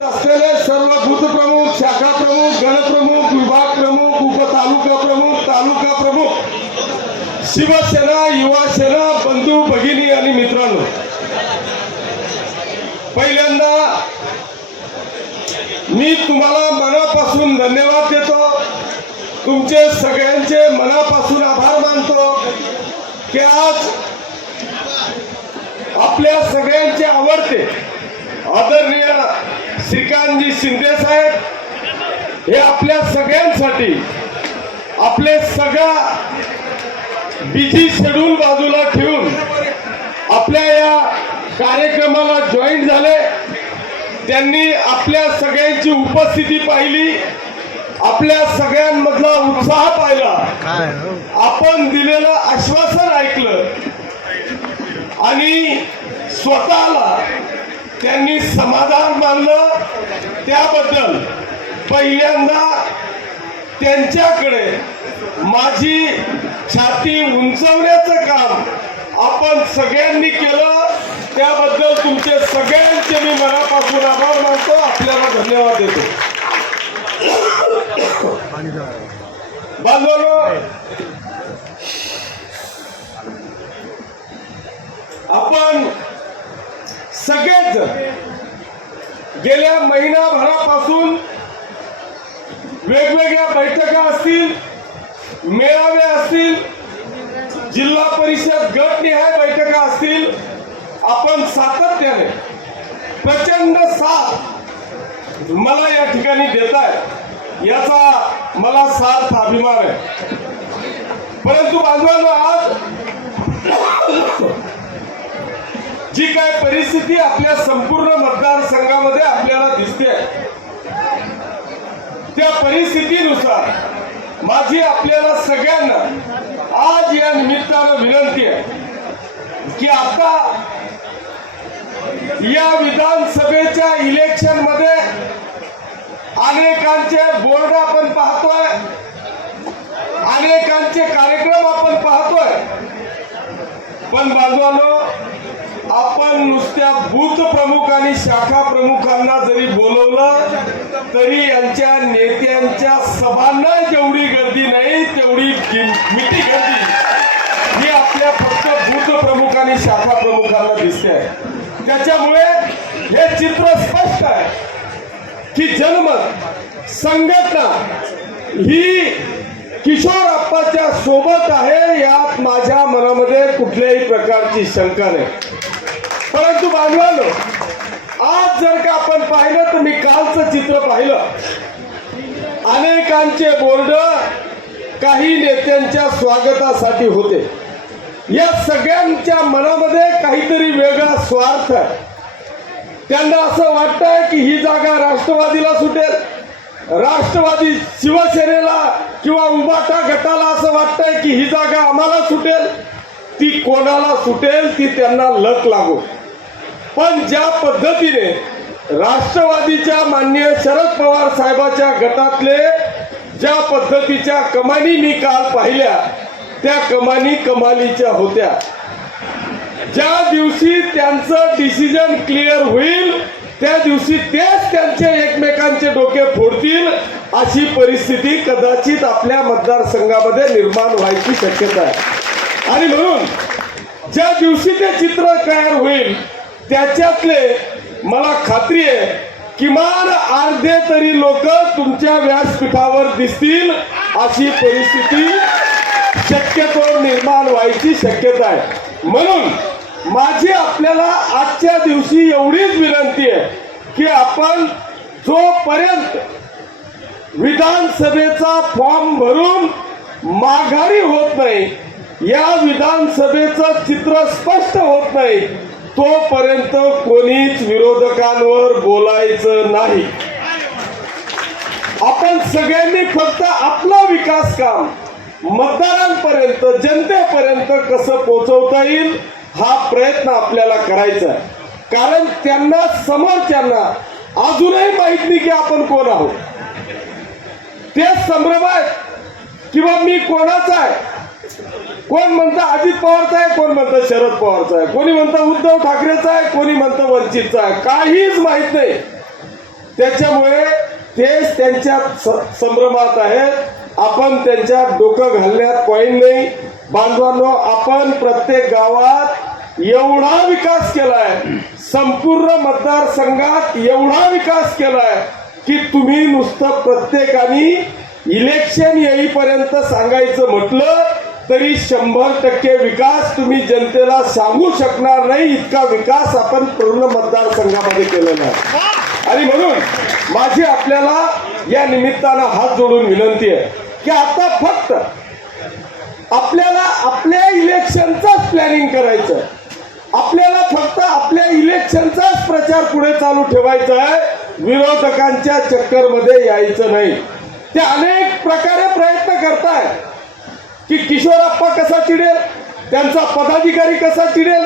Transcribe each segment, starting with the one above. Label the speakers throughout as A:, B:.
A: असलेले सर्व बूथ प्रमुख शाखा प्रमुख गणप्रमुख विभाग प्रमुख उपतालुका प्रमुख तालुका प्रमुख शिवसेना युवा सेना बंधू भगिनी आणि मित्रांनो. पहिल्यांदा मी तुम्हाला मनापासून धन्यवाद देतो. तुमचे सगळ्यांचे मनापासून आभार मानतो की आज आपल्या सगळ्यांचे आवडते आदरणीय श्रीकांतजी शिंदे साहेब हे आपल्या सगळ्यांसाठी आपले सगळा बिझी शेड्यूल बाजूला ठेवून आपल्या या कार्यक्रमाला जॉईन झाले. त्यांनी आपल्या सगळ्यांची उपस्थिती पाहिली. आपल्या सगळ्यांमधला उत्साह पाहिला. आपण दिलेलं आश्वासन ऐकलं. आणि स्वतःला त्यांनी समाधान मानलं त्याबद्दल पहिल्यांदा त्यांच्याकडे माझी छाती उंचवण्याचं काम आपण सगळ्यांनी केलं. त्याबद्दल तुमचे सगळ्यांचे मी मनापासून आभार मानतो. आपल्याला धन्यवाद देतो.
B: पाणी
A: बांधवांनो आपण सगळेच गेल्या महिनाभरापासून वेगवेगळ्या बैठका असतील मेळावे असतील जिल्हा परिषद गटनिहाय बैठका असतील आपण सातत्याने प्रचंड साथ मला या ठिकाणी देत आहे याचा मला सार्थ अभिमान आहे. परंतु बांधवांना आज जी काय परिस्थिती आपल्या संपूर्ण मतदारसंघामध्ये आपल्याला दिसते. त्या परिस्थितीनुसार माझी आपल्याला सगळ्यांना आज या निमित्तानं विनंती आहे की आता या विधानसभेच्या इलेक्शनमध्ये अनेकांचे बोर्ड आपण पाहतोय अनेकांचे कार्यक्रम आपण पाहतोय. पण बांधवानो आपण नुसत्या बूथ प्रमुख आणि शाखा प्रमुखांना जरी बोलवलं तरी यांच्या नेत्यांच्या सभांना जेवढी गर्दी नाही तेवढी मिठी गर्दी. ही आपल्या फक्त बूथ प्रमुख आणि शाखा प्रमुखांना दिसते आहे त्याच्यामुळे हे चित्र स्पष्ट आहे की जनमत संघटना ही किशोर अप्पाच्या सोबत आहे यात माझ्या मनामध्ये कुठल्याही प्रकारची शंका नाही. परंतु बांधवानो आज जर का आपण पाहिलं तर मी कालचं चित्र पाहिलं. अनेकांचे बोर्ड काही नेत्यांच्या स्वागतासाठी होते. या सगळ्यांच्या मनामध्ये काहीतरी वेगळा स्वार्थ आहे. त्यांना असं वाटतंय की ही जागा राष्ट्रवादीला सुटेल. राष्ट्रवादी शिवसेनेला किंवा उबाटा गटाला असं वाटतंय की ही जागा आम्हाला सुटेल. ती कोणाला सुटेल ती त्यांना लक लागू. पण ज्या पद्धतीने राष्ट्रवादीच्या माननीय शरद पवार साहेबाच्या गटातले ज्या पद्धतीच्या कमानी मी काल पाहिल्या त्या कमानी कमालीच्या होत्या. ज्या दिवशी त्यांचं डिसिजन क्लिअर होईल त्या दिवशी तेच त्यांचे एकमेकांचे डोके फोडतील अशी परिस्थिती कदाचित आपल्या मतदारसंघामध्ये निर्माण व्हायची शक्यता आहे. आणि म्हणून ज्या दिवशी ते चित्र तयार होईल त्याच्यातले मला खात्री आहे किमान अर्धे तरी लोक तुमच्या व्यासपीठावर दिसतील अशी परिस्थिती शक्यतो निर्माण व्हायची शक्यता आहे. म्हणून माझी आपल्याला आजच्या दिवशी एवढीच विनंती आहे की आपण जोपर्यंत विधानसभेचा फॉर्म भरून माघारी होत नाही या विधानसभेचं चित्र स्पष्ट होत नाही तोपर्यंत कोणीच विरोधकांवर बोलायचं नाही. आपण सगळ्यांनी फक्त आपला विकास काम मतदारांपर्यंत जनतेपर्यंत कसं पोहोचवता येईल हा प्रयत्न आपल्याला करायचा कारण त्यांना समोरच्यांना अजूनही माहीत नाही की आपण कोण आहोत. ते संभ्रम आहेत किंवा मी कोणाचा आहे कोण म्हणतं अजित पवारचा आहे कोण म्हणतं शरद पवारचा आहे? कोणी म्हणतं उद्धव ठाकरेचा आहे कोणी म्हणतं वंचितचा आहे? काहीच माहीत नाही. त्याच्यामुळे तेच त्यांच्या स- संभ्रमात आहेत. आपण त्यांच्या डोकं घालण्यात पॉईंट नाही. बांधवांनो आपण प्रत्येक गावात एवढा विकास केलाय. संपूर्ण मतदारसंघात एवढा विकास केलाय की तुम्ही नुसतं प्रत्येकाने इलेक्शन येईपर्यंत सांगायचं म्हटलं तरी शंभर टक्के विकास तुम्ही जनतेला सांगू शकणार नाही इतका विकास आपण पूर्ण मतदारसंघामध्ये केलेला आहे. आणि म्हणून माझी आपल्याला या निमित्तानं हात जोडून विनंती आहे की आता फक्त आपल्याला आपल्या इलेक्शनचाच प्लॅनिंग करायचं आपल्याला फक्त आपल्या इलेक्शनचाच प्रचार पुढे चालू ठेवायचा आहे. विरोधकांच्या चक्करमध्ये यायचं नाही. ते अनेक प्रकारे प्रयत्न करताय की किशोरप्पा कसा चिडेल? त्यांचा पदाधिकारी कसा चिडेल?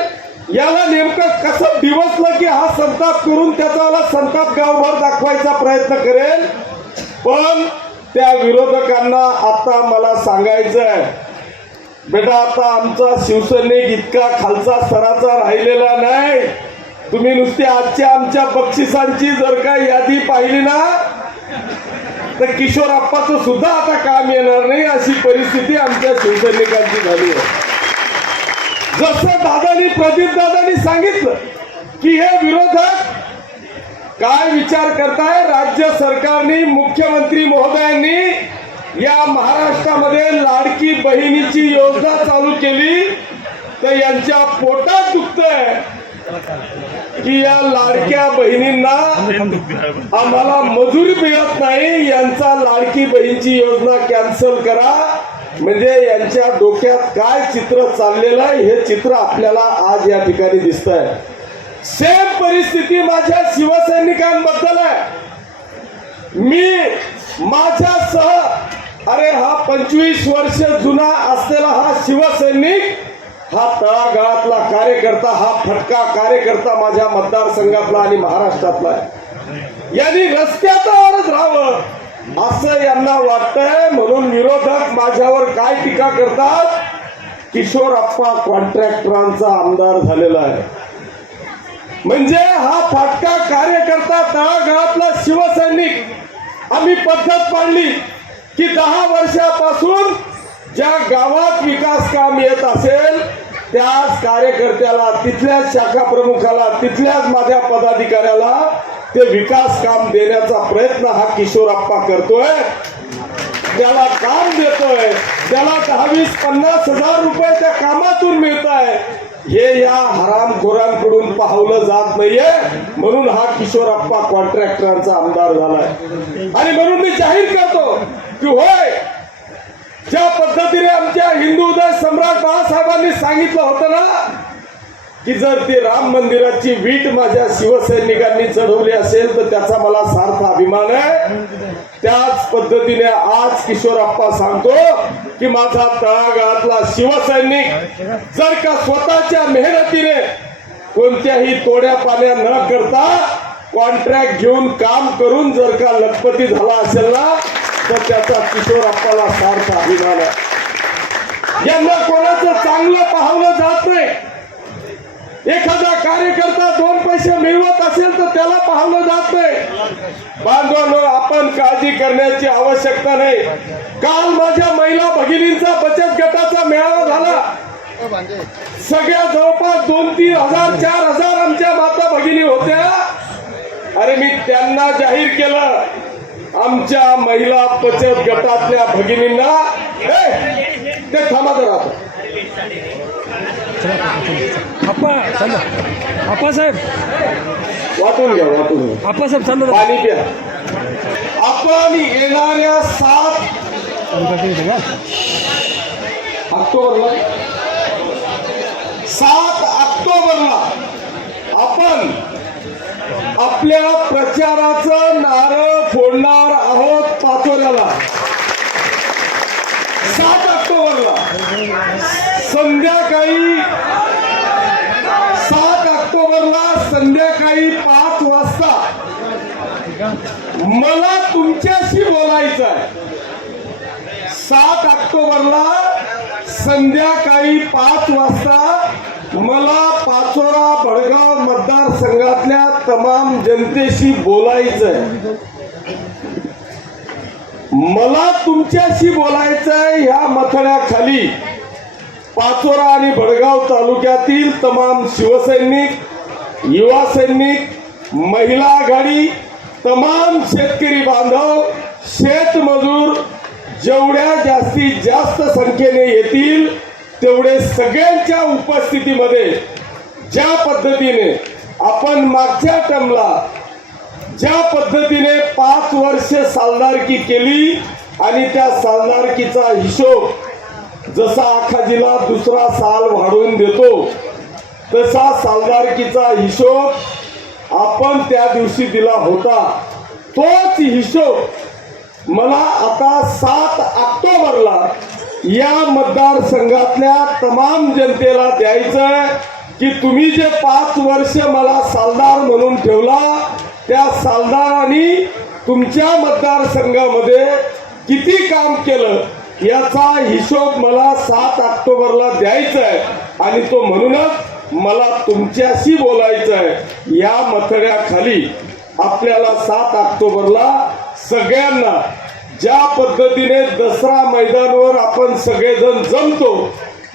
A: याला नेमकं कसं दिवसलं की हा संताप करून त्याचा संताप गावभर दाखवायचा प्रयत्न करेल? पण त्या विरोधकांना आता मला सांगायचं आहे बेटा आता आमचा शिवसैनिक इतका खालचा स्तराचा राहिलेला नाही. तुम्ही नुसती आजच्या आमच्या बक्षिसांची जर का यादी पाहिली ना तर किशोर आप्पाचं सुद्धा आता काम येणार नाही अशी परिस्थिती आमच्या शिवसैनिकांची झाली आहे. जसं दादानी प्रदीप दादानी सांगितलं की हे विरोधक काय विचार करताय राज्य सरकारने मुख्यमंत्री महोदयांनी या महाराष्ट्रामध्ये लाडकी बहिणीची योजना चालू केली तर यांच्या पोटात दुखतंय की या लाडक्या बहिणींना आम्हाला मजुरी मिळत नाही यांचा लाडकी बहीणची योजना कॅन्सल करा. म्हणजे यांच्या डोक्यात काय चित्र चाललेलं आहे हे चित्र आपल्याला आज या ठिकाणी दिसत आहे सेम परिस्थिती माझ्या शिवसैनिकांबद्दल आहे. मी माझ्या सह अरे हा पंचवीस वर्ष जुना असलेला हा शिवसैनिक हा तळागाळातला कार्यकर्ता हा फटका कार्यकर्ता माझ्या मतदारसंघातला आणि महाराष्ट्रातला आहे. यांनी रस्त्यावरच राहावं. असं यांना वाटतंय म्हणून विरोधक माझ्यावर काय टीका करतात? किशोर अप्पा कॉन्ट्रॅक्टरांचा आमदार झालेला आहे. म्हणजे हा फाटका कार्यकर्ता तळागाळातला शिवसैनिक. आम्ही पद्धत पाडली की दहा वर्षापासून ज्या गावात विकास काम येत असेल त्याच कार्यकर्त्याला तिथल्याच शाखा प्रमुखाला तिथल्याच माझ्या पदाधिकाऱ्याला ते विकास काम देण्याचा प्रयत्न हा किशोर आप्पा करतोय. त्याला काम देतोय. त्याला दहा वीस पन्नास हजार रुपये त्या कामातून मिळत आहे हे या हरामखोरांकडून पाहवलं जात नाहीये. म्हणून हा किशोरप्पा कॉन्ट्रॅक्टरांचा आमदार झालाय. आणि म्हणून मी जाहीर करतो की होय ज्या पद्धतीने आमच्या हिंदू उदय सम्राट बाळासाहेबांनी सांगितलं होतं ना की जर ती राम मंदिराची वीट माझ्या शिवसैनिकांनी चढवली असेल तर त्याचा मला सार्थ अभिमान आहे. त्याच पद्धतीने आज किशोर आप्पा सांगतो की माझा तळागाळातला शिवसैनिक जर का स्वतःच्या मेहनतीने कोणत्याही तोड्या पाण्या न करता कॉन्ट्रॅक्ट घेऊन काम करून जर का लखपती झाला असेल ना तर त्याचा किशोर आप्पाला सार्थ अभिमान आहे. यांना कोणाचं चांगलं पाहवलं जात नाही. एखादा कार्यकर्ता दोन पैसे मिळवत असेल तर त्याला पाहलं जात नाही बांधवांनो आपण काळजी करण्याची आवश्यकता नाही. काल माझ्या महिला भगिनींचा बचत गटाचा मेळावा झाला. सगळ्या जवळपास दोन तीन हजार चार हजार आमच्या माता भगिनी होत्या. अरे मी त्यांना जाहीर केलं. आमच्या महिला बचत गटातल्या भगिनींना ते थांबा जरा आता.
B: आप्पा चालू. आप्पासाहेब
A: वाटून घ्या वाटून घ्या.
B: आप्पासाहेब चालू
A: पाणी प्या. आपण येणाऱ्या सात ऑक्टोबरला. सात ऑक्टोबरला आपण आपल्या प्रचाराचं नारळ फोडणार आहोत पाचोऱ्याला. सात ऑक्टोबरला. संध्याकाळी सात ऑक्टोबरला संध्याकाळी पाच वाजता मला तुमच्याशी बोलायचं आहे. सात ऑक्टोबरला संध्याकाळी पाच वाजता मला पाचोरा बडगाव मतदारसंघातल्या तमाम जनतेशी बोलायचं आहे. मला तुमच्याशी बोलायचं आहे ह्या मथळ्याखाली. पाचोरा आणि भडगाव तालुक्यातील तमाम शिवसैनिक युवा सैनिक महिला आघाडी तमाम शेतकरी बांधव शेतमजूर जेवढ्या जास्तीत जास्त संख्येने येतील तेवढे सगळ्यांच्या उपस्थितीमध्ये ज्या पद्धतीने आपण मागच्या टर्मला ज्या पद्धतीने पाच वर्ष सालदारकी केली आणि त्या सालदारकीचा हिशोब जसा आखाजीला दुसरा साल वाढवून देतो तसा सालदारकीचा हिशोब आपण त्या दिवशी दिला होता. तोच हिशोब मला आता सात ऑक्टोबरला या मतदारसंघातल्या तमाम जनतेला द्यायचं की तुम्ही जे पाच वर्ष मला सालदार म्हणून ठेवला त्या सालदारांनी तुमच्या मतदारसंघामध्ये किती काम केलं? याचा हिशोब मला सात ऑक्टोबरला द्यायचा आहे आणि तो म्हणूनच मला तुमच्याशी बोलायचं आहे या मथड्याखाली आपल्याला सात ऑक्टोबरला सगळ्यांना ज्या पद्धतीने दसरा मैदानवर आपण सगळेजण जमतो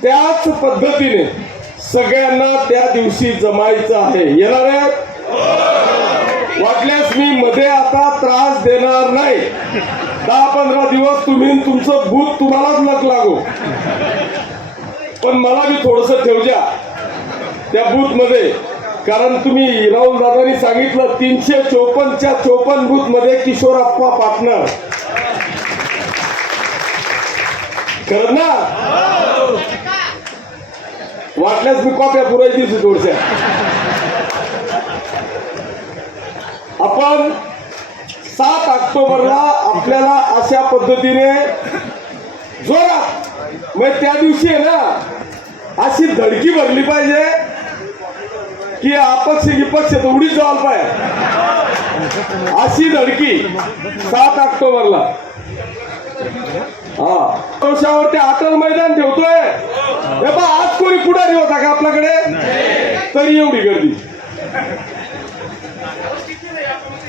A: त्याच पद्धतीने सगळ्यांना त्या दिवशी जमायचं आहे. येणार आहे? वाटल्यास मी मध्ये आता त्रास देणार नाही. दहा पंधरा दिवस तुम्ही तुमचं भूत तुम्हालाच नक लागू. पण मला बी थोडस ठेवजा त्या बूथमध्ये कारण तुम्ही राहुल दादानी सांगितलं तीनशे चोपन्नच्या चोपन्न बूथमध्ये किशोर आप्पा पाटणं खरं ना? वाटल्यास मी कॉप्या पुरायची थोडशा आपण सात ऑक्टोबरला आपल्याला अशा पद्धतीने जोरात मग त्या दिवशी आहे ना अशी धडकी भरली पाहिजे की अपक्ष विपक्ष उडीच जायला पाहिजे. अशी धडकी सात ऑक्टोबरला. हा. कोशावरती अटल मैदान ठेवतोय. हे बा आज कोणी पुढारी होता का आपल्याकडे? तरी एवढी गर्दी.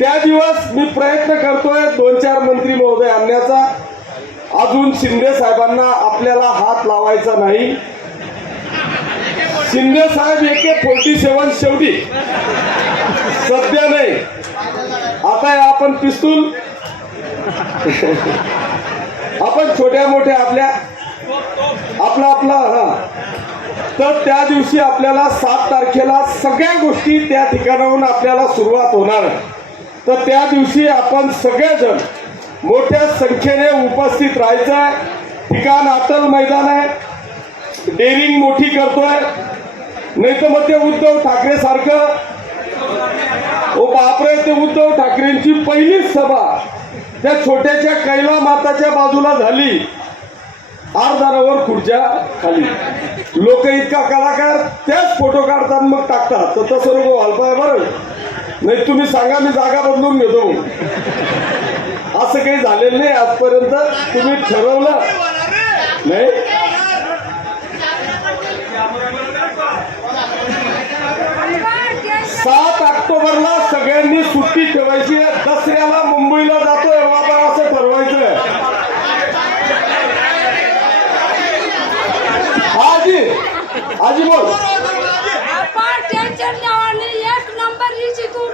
A: त्या दिवस मी प्रयत्न करतोय दोन चार मंत्री महोदय आणण्याचा. अजून शिंदे साहेबांना आपल्याला हात लावायचा नाही. शिंदे साहेब एके फोर्टी सेवन शेवटी. सध्या नाही. आता आपण पिस्तूल. आपण छोट्या मोठ्या आपल्या आपला आपला हा. तर त्या दिवशी आपल्याला सात तारखेला सगळ्या गोष्टी त्या ठिकाणाहून आपल्याला सुरुवात होणार. आहे तर त्या दिवशी आपण सगळेजण मोठ्या संख्येने उपस्थित राहायचं आहे ठिकाण अटल मैदान आहे. डेअरिंग मोठी करतोय. नाही तर मग ते उद्धव ठाकरे सारखं. ओ बापरे ते उद्धव ठाकरेंची पहिलीच सभा त्या छोट्याच्या कैला माताच्या बाजूला झाली. आरदारावर खुर्च्या खाली. लोक इतका कलाकार त्याच फोटो काढतात मग टाकतात. तर तसं नको व्हायला बरं. नाही तुम्ही सांगा मी जागा बदलून घेतो. असं काही झालेलं नाही आजपर्यंत. तुम्ही ठरवलं. नाही. सात ऑक्टोबरला सगळ्यांनी सुट्टी ठेवायची आहे. दसऱ्याला मुंबईला जातोय. बाबा असं ठरवायचं आजी आजी बोल
C: आपण टेन्शन लेवाने एक नंबर हिची तू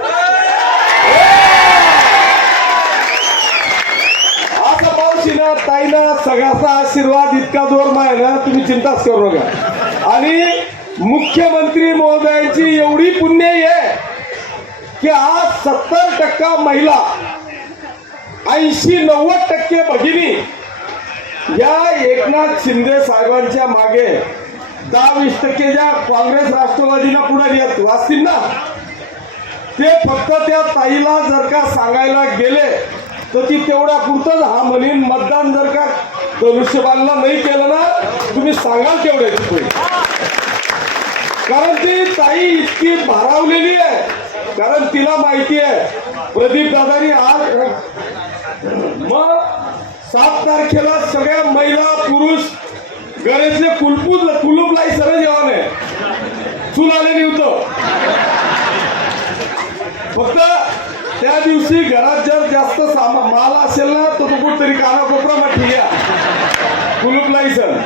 A: असं पावशीनं ताईनं सगळ्याचा आशीर्वाद इतका जोर माय ना तुम्ही चिंताच करू नका. आणि मुख्यमंत्री महोदयांची एवढी पुण्य आहे की आज सत्तर टक्का महिला ऐंशी नव्वद टक्के भगिनी या एकनाथ शिंदे साहेबांच्या मागे दहा वीस टक्के ज्या काँग्रेस राष्ट्रवादीला पुढे येत वाचतील ना? ते फक्त त्या ताईला जर का सांगायला गेले तर ती तेवढ्या पुरतच हा म्हणीन मतदान जर का धनुष्यबाणला नाही केलं ना तुम्ही सांगाल तेवढे कारण ती ताई इतकी भारावलेली आहे. कारण तिला माहिती आहे प्रदीप दादानी आज मग सात तारखेला सगळ्या महिला पुरुष गणेशने कुलपूज कुलूप लाई जेवण आहे चूल आलेली होतं. फक्त त्या दिवशी घरात जर जास्त सामा माल असेल ना तर तो कुठतरी कानाकोपरा मग ठीक आहे कुलूप सर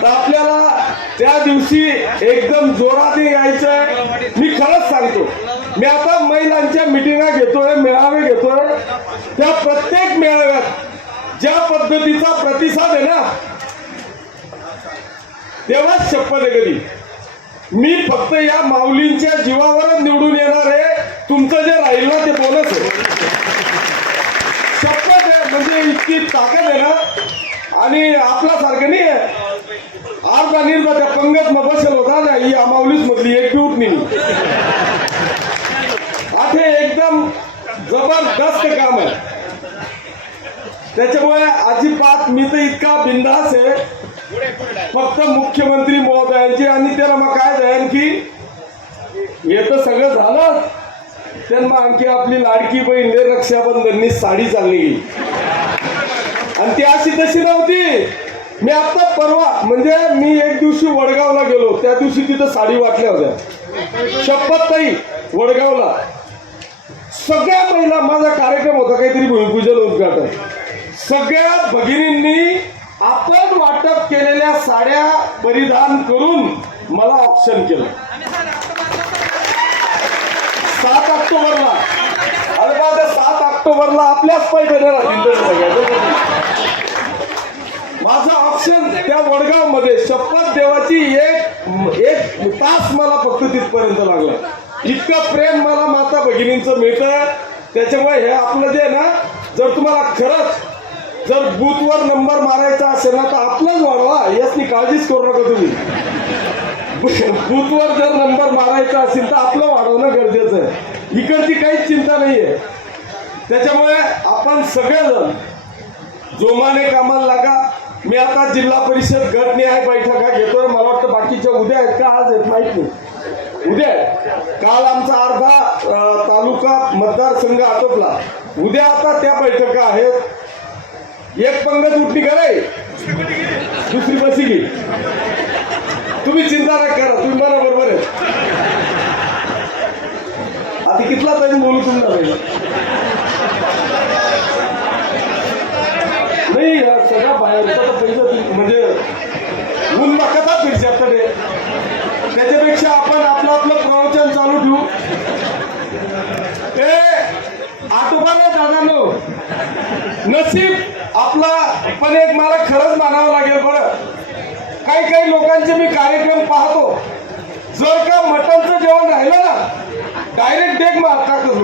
A: तर आपल्याला त्या दिवशी एकदम जोराने यायचंय. मी खरंच सांगतो मी आता महिलांच्या मिटिंगा घेतोय मेळावे घेतोय. त्या प्रत्येक मेळाव्यात ज्या पद्धतीचा प्रतिसाद आहे ना तेव्हाच शपथ आहे कधी. मी फक्त या माऊलींच्या जीवावरच निवडून येणार आहे. तुमचं जे राहील ना ते बोलच आहे. शपथ आहे म्हणजे इतकी ताकद आहे ना. आणि आपल्यासारखं नाही आहे. अर्धा निर्धा त्या पंगत मग बसेल होता ना ही अमावलीच मधली एक बी नाही. आता एकदम जबरदस्त काम आहे. त्याच्यामुळे अजिबात मी तर इतका बिंदास आहे. फक्त मुख्यमंत्री महोदयांची आणि त्याला मग काय जाईल की हे तर सगळं झालं. त्यांना आणखी आपली लाडकी बहीण रक्षाबंधननी साडी चालली. गेली आणि ती अशी तशी नव्हती. मी आता परवा म्हणजे मी एक दिवशी वडगावला गेलो. त्या दिवशी तिथं साडी वाटल्या होत्या. शपथ ताई वडगावला. सगळ्या महिला माझा कार्यक्रम होता काहीतरी भूमिपूजन उद्घाटन. सगळ्या भगिनींनी आपण वाटप केलेल्या साड्या परिधान करून मला ऑप्शन केलं. सात ऑक्टोबरला. अरे बा सात ऑक्टोबरला आपल्याच पैठण्या माझं ऑप्शन त्या वडगावमध्ये शपथ देवाची एक एक तास मला फक्त तिथपर्यंत लागला. इतकं प्रेम मला माता भगिनींचं मिळतं त्याच्यामुळे हे आपलं जे आहे ना जर तुम्हाला खरंच जर बूथवर नंबर मारायचा असेल ना तर आपलंच वाढवा याची काळजीच करू नका तुम्ही. बूथवर जर नंबर मारायचा असेल तर आपलं वाढवणं गरजेचं आहे. इकडची काहीच चिंता नाहीये. त्याच्यामुळे आपण सगळेजण जोमाने कामाला लागा. मी आता जिल्हा परिषद गटनिहाय बैठका घेतोय. मला वाटतं बाकीच्या उद्या आहेत का? आज आहेत माहीत नाही. उद्या काल आमचा अर्धा तालुका मतदारसंघ आटोपला. उद्या आता त्या बैठका आहेत. एक पंगत उठली करे दुसरी बसी घे तुम्ही चिंता नाही करा तुम्ही मला बरोबर आहे आता कितला तरी बोलू तुम्हाला नाही या सगळा बाहेरचा पैसा म्हणजे ऊन नका फिरशाकडे त्याच्यापेक्षा आपण आपलं आपलं प्रवचन चालू ठेवू. ए आटोबा ना दादानो. नसीब आपला पण एक मला खरंच मानावं लागेल बरं. काही काही लोकांचे मी कार्यक्रम पाहतो. जर का मटणचं जेवण राहिलं ना डायरेक्ट डेक मार टाकत